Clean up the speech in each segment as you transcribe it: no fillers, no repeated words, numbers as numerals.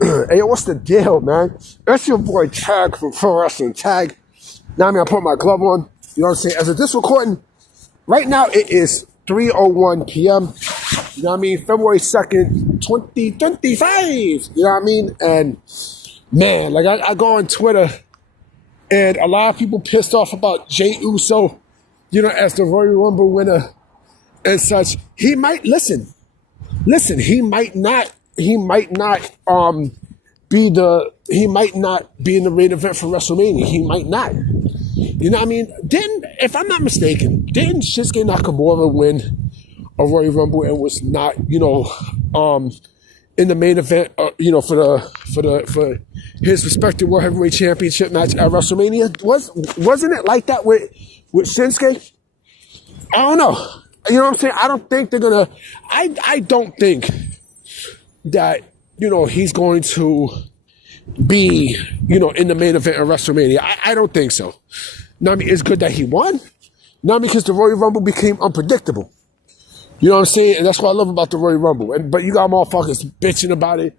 Hey, what's the deal, man? That's your boy Tag from Pro Wrestling Tag. Now I put my glove on. You know what I'm saying? As of this recording, right now it is 3:01 p.m. You know what I mean? February 2nd, 2025. You know what I mean? And man, like I go on Twitter and a lot of people pissed off about Jey Uso, you know, as the Royal Rumble winner and such. He might listen, he might not be in the main event for WrestleMania. He might not. You know what I mean? If I'm not mistaken, didn't Shinsuke Nakamura win a Royal Rumble and was not, in the main event, for his respective World Heavyweight Championship match at WrestleMania? Wasn't it like that with Shinsuke? I don't know. You know what I'm saying? I don't think they're gonna. I don't think that he's going to be in the main event of WrestleMania. I don't think so. Now, I mean, it's good that he won. Not because the Royal Rumble became unpredictable. You know what I'm saying? And that's what I love about the Royal Rumble. But you got motherfuckers bitching about it.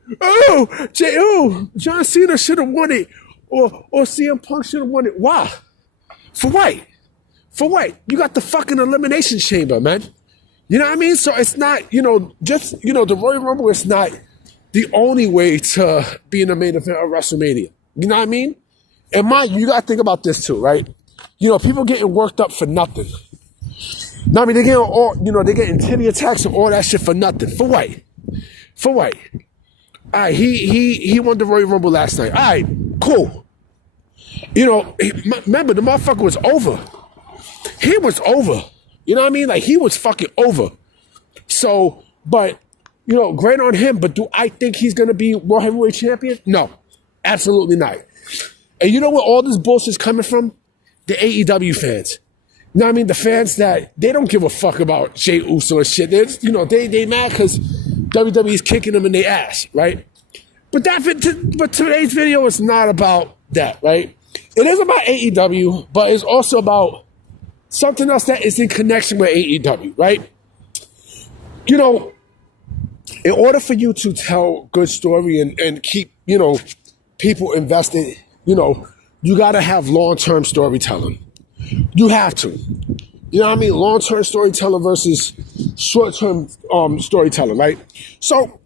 John Cena should have won it. Or CM Punk should have won it. Why? For what? For what? You got the fucking Elimination Chamber, man. You know what I mean? So it's not, the Royal Rumble is not the only way to be in the main event of WrestleMania. You know what I mean? And mind you, got to think about this too, right? People getting worked up for nothing. Now, I mean, they're getting titty attacks and all that shit for nothing. For what? For what? All right, he won the Royal Rumble last night. All right, cool. Remember, the motherfucker was over. He was over. You know what I mean? Like, he was fucking over. So, but, great on him. But do I think he's going to be World Heavyweight Champion? No, absolutely not. And you know where all this bullshit's coming from? The AEW fans. You know what I mean? The fans that, they don't give a fuck about Jey Uso and shit. They're just, they mad because WWE is kicking them in their ass, right? But today's video is not about that, right? It is about AEW, but it's also about something else that is in connection with AEW, right? In order for you to tell good story and keep, people invested, you got to have long-term storytelling. You have to. You know what I mean? Long-term storytelling versus short-term storytelling, right? So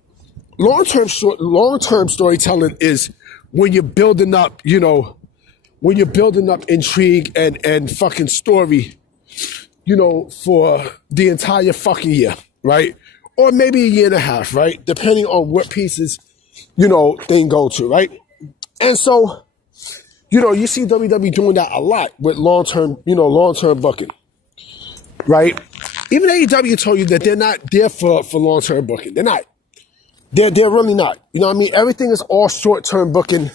long-term storytelling is when you're building up, when you're building up intrigue and fucking story, for the entire fucking year, right? Or maybe a year and a half, right? Depending on what pieces, they go to, right? And so, you see WWE doing that a lot with long-term booking, right? Even AEW told you that they're not there for long-term booking. They're not. They're really not. You know what I mean? Everything is all short-term booking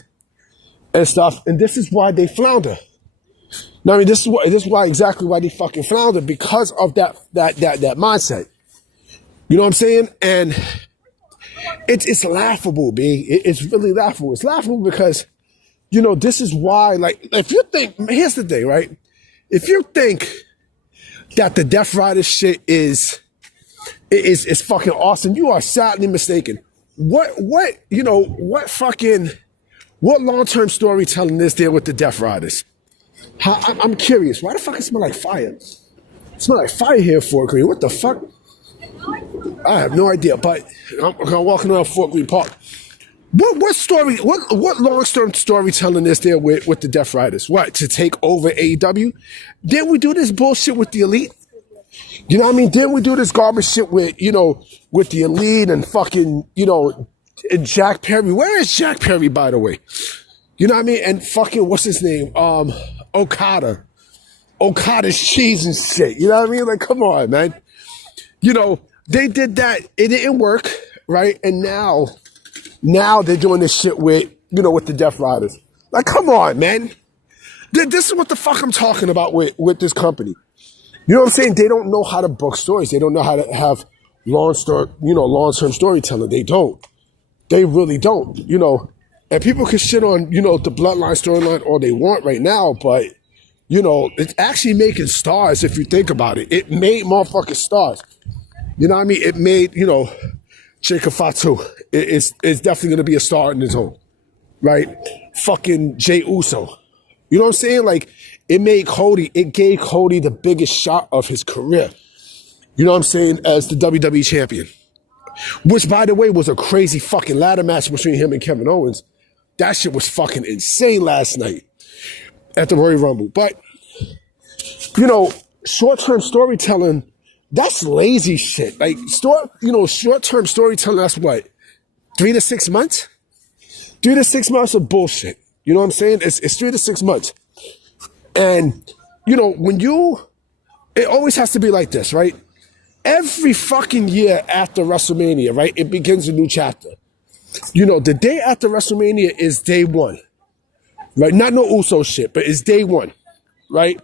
and stuff, and this is why they flounder. Now, I mean, this is exactly why they fucking flounder, because of that mindset. You know what I'm saying? And it's laughable, B. It's really laughable. It's laughable because, this is why, like, if you think, here's the thing, right? If you think that the Death Rider shit is fucking awesome, you are sadly mistaken. What long-term storytelling is there with the Death Riders? I'm curious. Why the fuck it smell like fire? It smell like fire here, Fort Greene. What the fuck? I have no idea, but I'm walking around Fort Greene Park. What long-term storytelling is there with the Death Riders? What, to take over AEW? Didn't we do this bullshit with the Elite? You know what I mean? Didn't we do this garbage shit with the Elite and fucking, and Jack Perry? Where is Jack Perry, by the way? You know what I mean? And fucking, what's his name? Okada's cheese and shit. You know what I mean? Like, come on, man. They did that. It didn't work, right? And now they're doing this shit with the Death Riders. Like, come on, man. This is what the fuck I'm talking about with this company. You know what I'm saying? They don't know how to book stories. They don't know how to have long-term storytelling. They don't. They really don't, And people can shit on, the Bloodline storyline all they want right now, but, it's actually making stars if you think about it. It made motherfucking stars. You know what I mean? It made, Jacob Fatu is definitely going to be a star in his own, right? Fucking Jey Uso. You know what I'm saying? Like, it gave Cody the biggest shot of his career. You know what I'm saying? As the WWE champion. Which, by the way, was a crazy fucking ladder match between him and Kevin Owens. That shit was fucking insane last night at the Royal Rumble. But, you know, short-term storytelling, that's lazy shit. Like, short-term storytelling, that's what? 3 to 6 months? 3 to 6 months of bullshit. You know what I'm saying? It's 3 to 6 months. And, you know, it always has to be like this, right? Every fucking year after WrestleMania, right, it begins a new chapter. You know, the day after WrestleMania is day one, right? Not no Uso shit, but it's day one, right?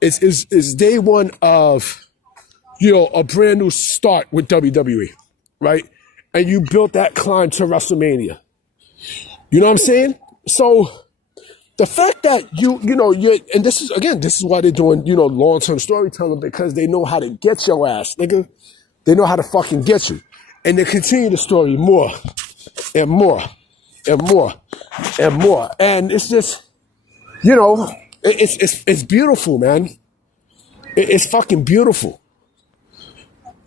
It's day one of, you know, a brand new start with WWE, right? And you built that climb to WrestleMania. You know what I'm saying? So the fact that and this is why they're doing, you know, long-term storytelling, because they know how to get your ass, nigga. They know how to fucking get you. And they continue the story more and more and more and more. And it's just, you know, it's beautiful, man. It's fucking beautiful.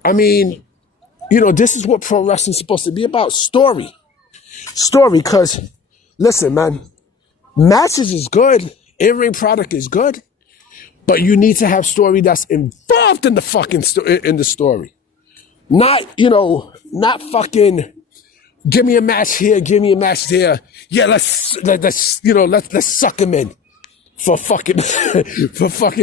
I mean, you know, this is what pro wrestling's supposed to be about. Story, because, listen, man, matches is good, in-ring product is good, but you need to have story that's involved in the fucking in the story. Not, you know, not fucking give me a match here, give me a match there. Yeah, let's suck him in for fucking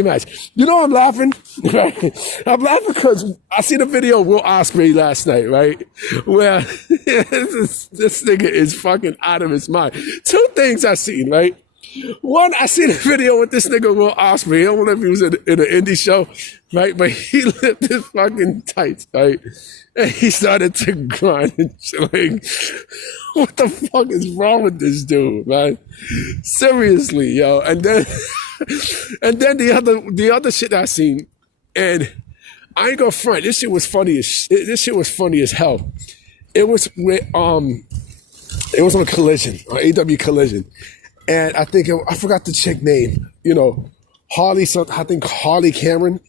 match. You know I'm laughing? Right? I'm laughing because I seen a video of Will Ospreay last night, right? Where this nigga is fucking out of his mind. 2 things I seen, right? One, I seen a video with this nigga Will Ospreay. I don't know if he was in an indie show, right? But he lifted his fucking tights, right? And he started to grind and shit. Like, what the fuck is wrong with this dude, man? Seriously, yo. And then the other shit I seen, and I ain't gonna front. This shit was funny as hell. It was with it was on Collision, on AEW Collision. And I forgot the chick name, you know, Harley Cameron,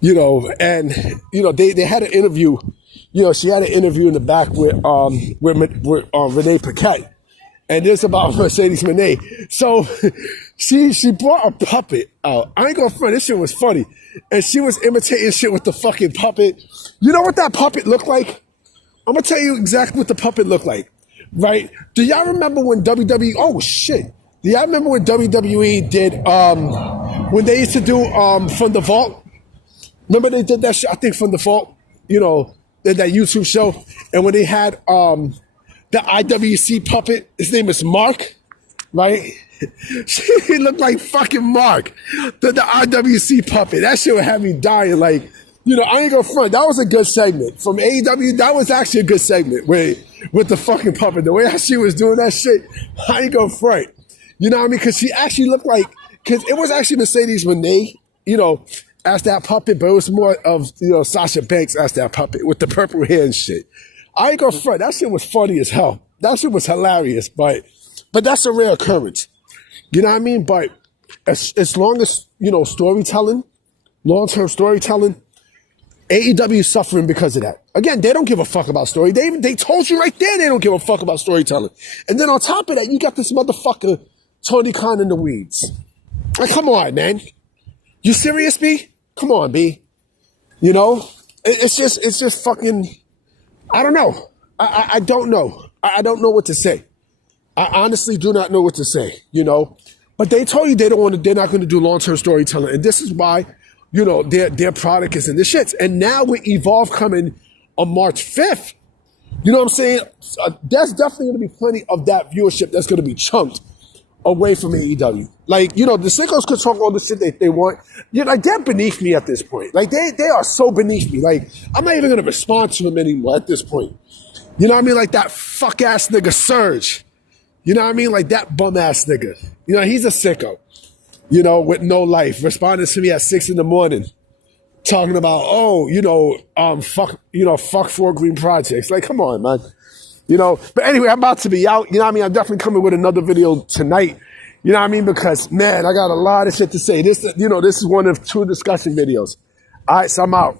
you know, and, you know, they had an interview, you know, she had an interview in the back with Renee Paquette, and it's about Mercedes Moné. So she brought a puppet out. I ain't gonna front, this shit was funny. And she was imitating shit with the fucking puppet. You know what that puppet looked like? I'm gonna tell you exactly what the puppet looked like. Right? Do y'all remember when WWE, oh shit. Do y'all remember when WWE did, when they used to do From the Vault? Remember they did that shit, I think From the Vault, you know, that YouTube show? And when they had the IWC puppet, his name is Mark, right? He looked like fucking Mark, the IWC puppet. That shit would have me dying. Like, you know, I ain't gonna front. That was a good segment. From AEW, that was actually a good segment with the fucking puppet. The way how she was doing that shit, I ain't gonna front. You know what I mean? Because she actually looked like, because it was actually Mercedes Moné, you know, as that puppet, but it was more of, you know, Sasha Banks as that puppet with the purple hair and shit. I ain't gonna front. That shit was funny as hell. That shit was hilarious, but that's a rare occurrence. You know what I mean? But as long as, you know, storytelling, long-term storytelling, AEW is suffering because of that. Again, they don't give a fuck about story. They told you right there they don't give a fuck about storytelling. And then on top of that, you got this motherfucker, Tony Khan in the weeds. Like, come on, man. You serious, B? Come on, B. You know? It's just fucking, I don't know. I don't know. I don't know what to say. I honestly do not know what to say, you know? But they told you they're not going to do long-term storytelling. And this is why, you know, their product is in the shits. And now with Evolve coming on March 5th, you know what I'm saying? There's definitely going to be plenty of that viewership that's going to be chunked away from AEW. Like, you know, the sickos could talk all the shit they want. You know, like, they're beneath me at this point. Like, they are so beneath me. Like, I'm not even going to respond to them anymore at this point. You know what I mean? Like that fuck-ass nigga Surge. You know what I mean? Like that bum-ass nigga. You know, he's a sicko. You know, with no life. Responding to me at 6 a.m. talking about, oh, fuck 4 green projects. Like, come on, man. You know, but anyway, I'm about to be out. You know what I mean? I'm definitely coming with another video tonight. You know what I mean? Because, man, I got a lot of shit to say. This is one of 2 discussion videos. All right, so I'm out.